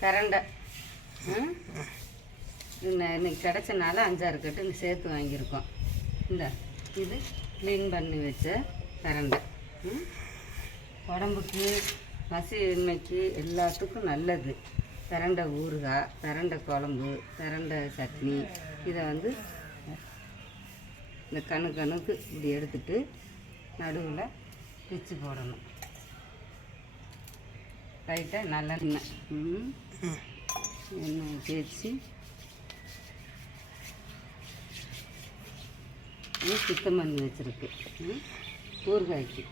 பிரண்டை இன்னைக்கு கிடச்சனால 5-6 கட்டு சேர்த்து வாங்கியிருக்கோம். இந்த இது க்ளீன் பண்ணி வச்ச பிரண்டை உடம்புக்கு பசியின்மைக்கு எல்லாத்துக்கும் நல்லது. பிரண்டை ஊறுகாய், பிரண்டை குழம்பு, பிரண்டை சட்னி. இதை வந்து இந்த கணுக்கு இப்படி எடுத்துட்டு நடுவில் பிச்சு போடணும். லைட்டாக நல்லெண்ணெய் எண்ணெய் தேய்ச்சி சுத்தம் பண்ணி வச்சுருக்கு. ஊறுகாய்க்கு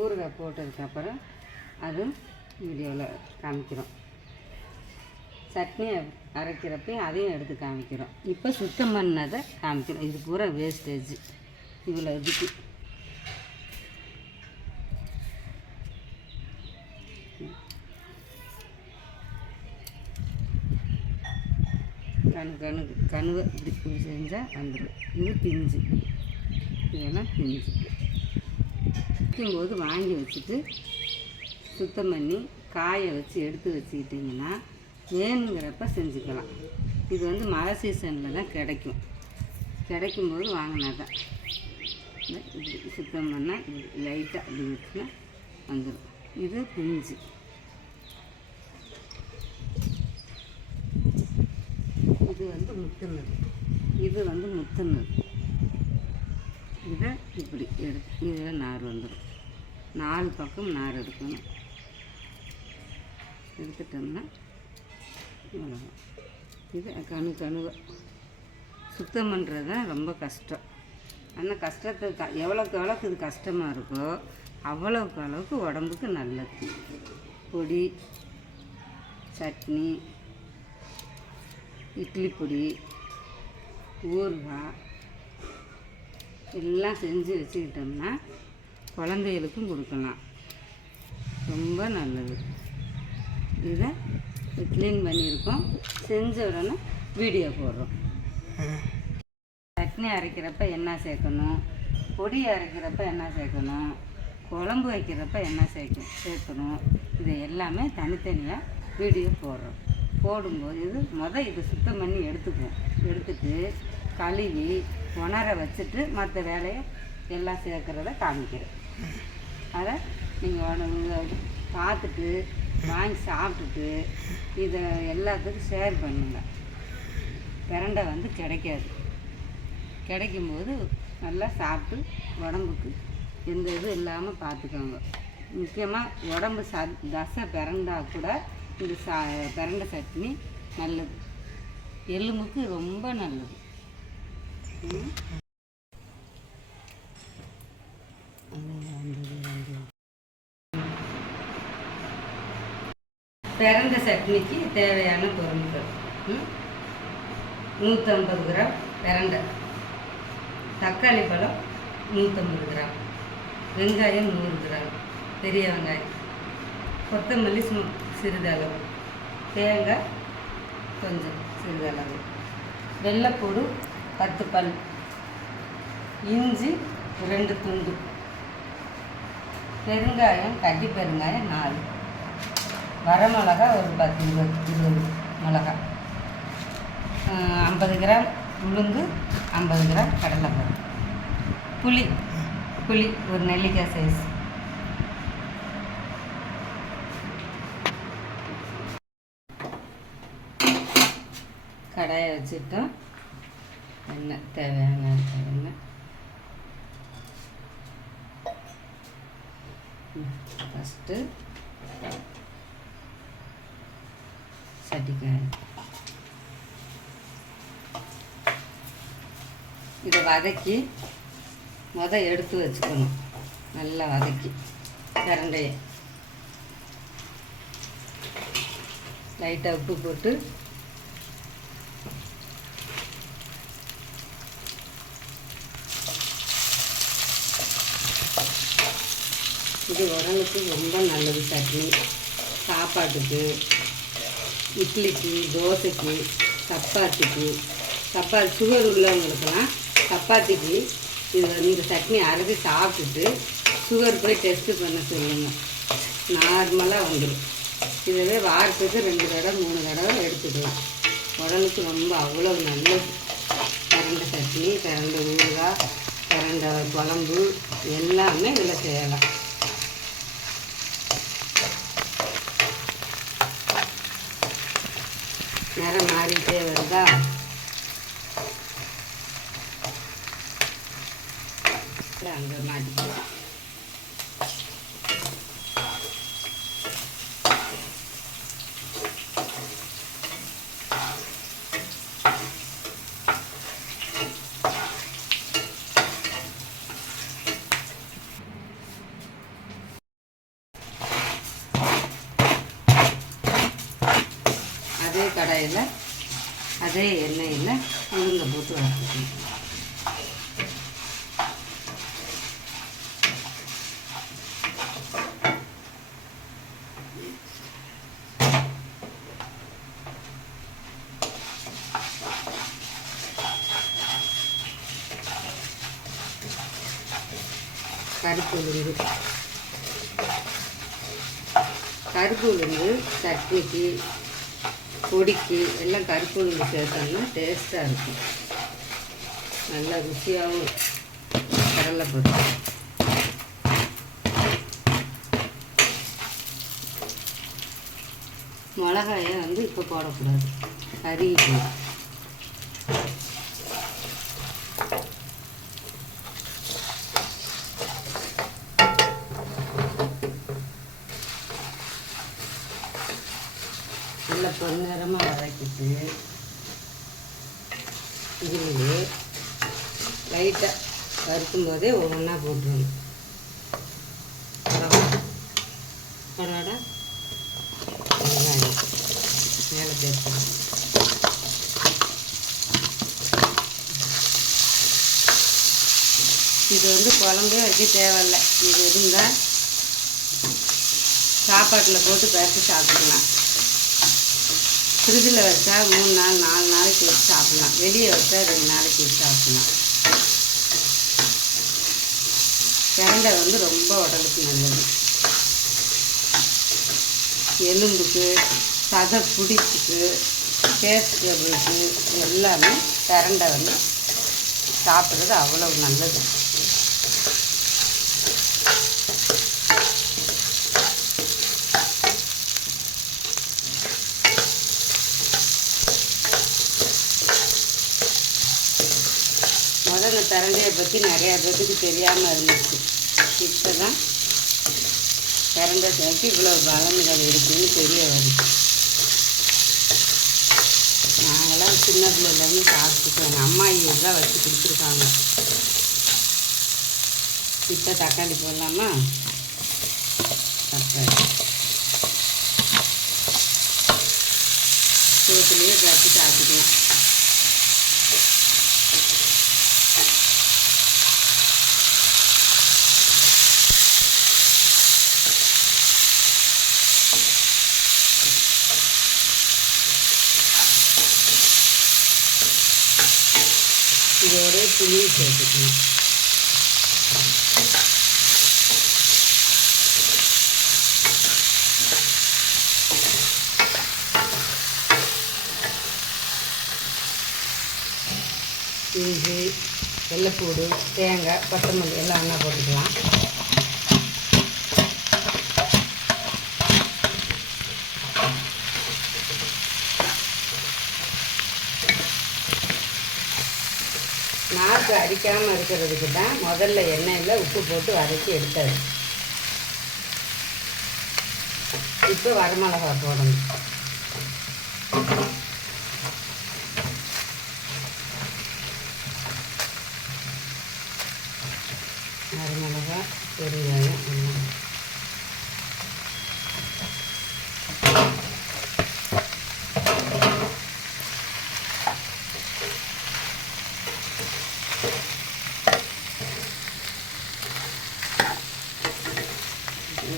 ஊறுகாய் போட்டதுக்கப்புறம் அதுவும் வீடியோவில் காமிக்கிறோம். சட்னி அரைக்கிறப்ப அதையும் எடுத்து காமிக்கிறோம். இப்போ சுத்தம் பண்ணதை காமிக்கிறோம். இது பூரா வேஸ்டேஜ். இவ்வளோ இதுக்கு கணுவை இப்படி செஞ்சால் வந்துடும். இது பிஞ்சு, இதெல்லாம் பிஞ்சு. வைக்கும்போது வாங்கி வச்சுட்டு சுத்தம் பண்ணி காய வச்சு எடுத்து வச்சுக்கிட்டிங்கன்னா வேணுங்கிறப்ப செஞ்சுக்கலாம். இது வந்து மழை சீசனில் தான் கிடைக்கும்போது வாங்கினா தான். இப்படி சுத்தம் பண்ணால் லைட்டாக அப்படி வச்சுன்னா வந்துடும். இது பிஞ்சு. இது வந்து முத்துனது. இது வந்து முத்துனது. இதை இப்படி இதில் நார் வந்துடும். 4 பக்கம் நார் எடுக்கணும். எடுத்துட்டோம்னா அவ்வளோதான். இது கணுவை சுத்தம் பண்ணுறது தான் ரொம்ப கஷ்டம். ஆனால் கஷ்டத்தை எவ்வளோக்கு இது கஷ்டமாக இருக்கோ அவ்வளோக்கு உடம்புக்கு நல்லது. பொடி, சட்னி, இட்லி பொடி, ஊறுகாய் எல்லாம் செஞ்சு வச்சுக்கிட்டோம்னா குழந்தைகளுக்கும் கொடுக்கலாம். ரொம்ப நல்லது. இதை க்ளீன் பண்ணியிருக்கோம். செஞ்ச உடனே வீடியோ போடுறோம். சட்னி அரைக்கிறப்ப என்ன சேர்க்கணும், பொடி அரைக்கிறப்ப என்ன சேர்க்கணும், குழம்பு வைக்கிறப்ப என்ன சேர்க்கணும், இதை எல்லாமே தனித்தனியாக வீடியோ போடுறோம். போடும்போது இது சுத்தம் பண்ணி எடுத்துட்டு கழுவி உணர வச்சுட்டு மற்ற வேலையை எல்லாம் சேர்க்குறத காமிக்கிறேன். அதை நீங்கள் பார்த்துட்டு வாங்கி சாப்பிட்டுட்டு இதை எல்லாத்துக்கும் ஷேர் பண்ணுங்க. பிரண்டை வந்து கிடைக்கும்போது நல்லா சாப்பிட்டு உடம்புக்கு எந்த இதுவும் இல்லாமல் பார்த்துக்கோங்க. முக்கியமாக உடம்பு தசை பிறந்தா கூட இந்த பிரண்டை சட்னி நல்லது. எலும்புக்கு ரொம்ப நல்லது. பிரண்டை சட்னிக்கு தேவையான பொருட்கள்: 150 கிராம் பிரண்டை, தக்காளி பழம் 150 கிராம், வெங்காயம் 100 கிராம், பெரிய வெங்காயம், கொத்தமல்லி சிறிதளவு, தேங்காய் கொஞ்சம் சிறிதளவு, வெள்ளைப்பூடு 10 பல், இஞ்சி 2 துண்டு, பெருங்காயம் கட்டி பெருங்காயம் 4, வரமிளகா ஒரு 10-20 மிளகாய், 50 கிராம் உளுந்து, 50 கிராம் கடலைப்பருப்பு, புளி ஒரு நெல்லிக்காய் சைஸ். கடாயை வச்சுட்டோம். எண்ணெய் தேவையான எண்ணெய். ஃபஸ்ட்டு சட்டிக்காய் இதை வதக்கி எடுத்து வச்சுக்கணும். நல்லா வதக்கி பிரண்டையை லைட்டாக உப்பு போட்டு இது உடம்புக்கு ரொம்ப நல்லது. சட்னி சாப்பாட்டுக்கு, இட்லிக்கு, தோசைக்கு, சப்பாத்திக்கு, சுகர் உள்ளவங்களுக்கெல்லாம் சப்பாத்திக்கு இந்த சட்னி அரைச்சி சாப்பிட்டுட்டு சுகர் போய் டெஸ்ட்டு பண்ண சொல்லுங்கள். நார்மலாக வந்துடும். இதுவே வாரத்துக்கு 2 தடவை 3 தடவை எடுத்துக்கலாம். உடலுக்கு ரொம்ப அவ்வளோ நல்லது. பிரண்டை சட்னி, பிரண்டை ஊறுகாய், பிரண்டை குழம்பு எல்லாமே இதில் செய்யலாம். நிறம் மாறிட்டே வருதா? அங்கே மாட்டிக்கலாம். அதே கடாயில் அதே எண்ணெயில் உளுந்தை போட்டு வறுத்துக்கணும். கருப்பு உளுந்து சட்னிக்கு பொடிக்கு எல்லாம் கருப்பு உளுந்து சேர்த்தோம்னா டேஸ்ட்டாக இருக்கும். நல்லா ருசியாகவும் கடலைப்பருப்பு. மிளகாயை இப்போ போடக்கூடாது, கருகி போடும். நல்லா பொன்னிறமாக வதக்கிட்டு இதுலேயே லைட்டாக வறுக்கும் போதே ஒவ்வொன்றா போட்டுருணும். பரவாடா வெங்காயம் மேலே சேர்த்துக்கணும். இது குழம்பே வைக்க தேவையில்லை. இது இருந்தால் சாப்பாட்டில் போட்டு பறித்து சாப்பிடலாம். ஃப்ரிட்ஜில் வச்சா 3 நாள் 4 நாளைக்கு வச்சு சாப்பிட்லாம். வெளியே வச்சா 2 நாளைக்கு வச்சு சாப்பிட்லாம். பிரண்டை ரொம்ப உடலுக்கு நல்லது. எலும்புக்கு, சதை பிடிச்சிக்கு, கேஸ் ட்ரபிளுக்கு எல்லாமே பிரண்டை சாப்பிட்றது அவ்வளவு நல்லது. முதல்ல பிரண்டையை பற்றி நிறையா பேருக்கு தெரியாமல் இருந்துச்சு. இப்போ தான் பிரண்டை சேர்த்து இவ்வளோ பலன்கள் இருக்குதுன்னு தெரிய வருது. நாங்களாம் சின்ன பிள்ளைலேருந்து சாப்பிட்டுக்கோம். எங்கள் அம்மா இதெல்லாம் வச்சு கொடுத்துருக்காங்க. இப்போ தக்காளி போடலாமா? தக்காளி சோத்துலேயே கட்டி சாப்பிட்டுக்கலாம். இதோட புளி சேர்த்துக்கணும். இஞ்சி, வெள்ளைப்பூடு, தேங்காய், கொத்தமல்லி எல்லாம் ஒன்றா போட்டுக்கலாம். நாக்கு அடிக்காமல் இருக்கிறதுக்கு தான் முதல்ல எண்ணெயில் உப்பு போட்டு வதக்கி எடுத்தாரு. இப்போ வரமிளகா போடணும். வரமிளகா, பெருங்காயம் எல்லாம்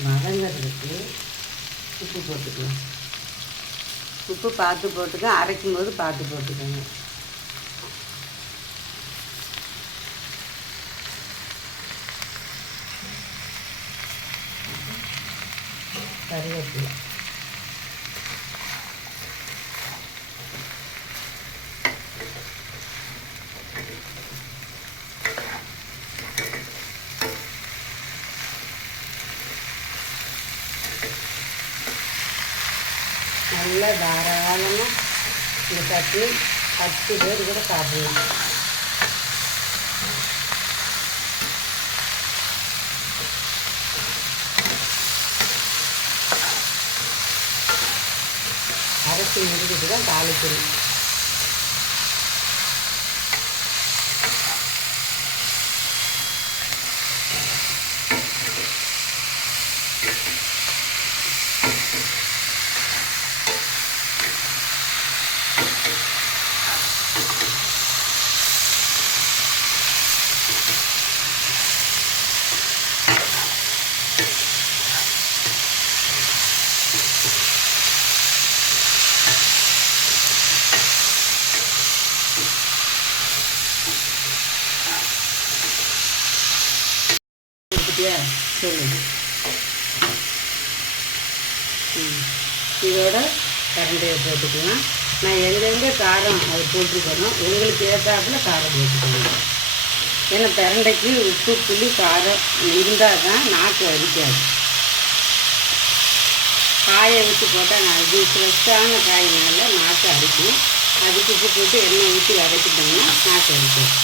வதங்கிறதுக்கு உப்பு போட்டுக்கலாம். உப்பு பார்த்து போட்டுக்க, அரைக்கும் போது பார்த்து போட்டுக்கோங்க. கருவேப்பிலை நல்லா தாராளமாக இந்த சட்னி 10 பேர் கூட சாப்பிடலாம். அரைச்சி முடிஞ்சிட்டு தான் தாளிக்கணும். சொல்லுங்க. இதோட கரண்டியை போட்டுக்கலாம். நான் எங்கெங்கே காரம் அது போட்டுக்கணும், உங்களுக்கு ஏற்றாப்புல காரம் போட்டுக்கணும். ஏன்னா பிரண்டைக்கு உப்பு புளி காரம் இருந்தால் தான் நாக்கு அடிக்காது. காயை வச்சு போட்டால் அது ஃப்ரெஷ்ஷான காயினால நாக்கு அடிக்கும். அதுக்கு உப்பு போட்டு எண்ணெய் ஊற்றி அரைக்கிட்டோம்னா நாக்கு அடிக்கும்.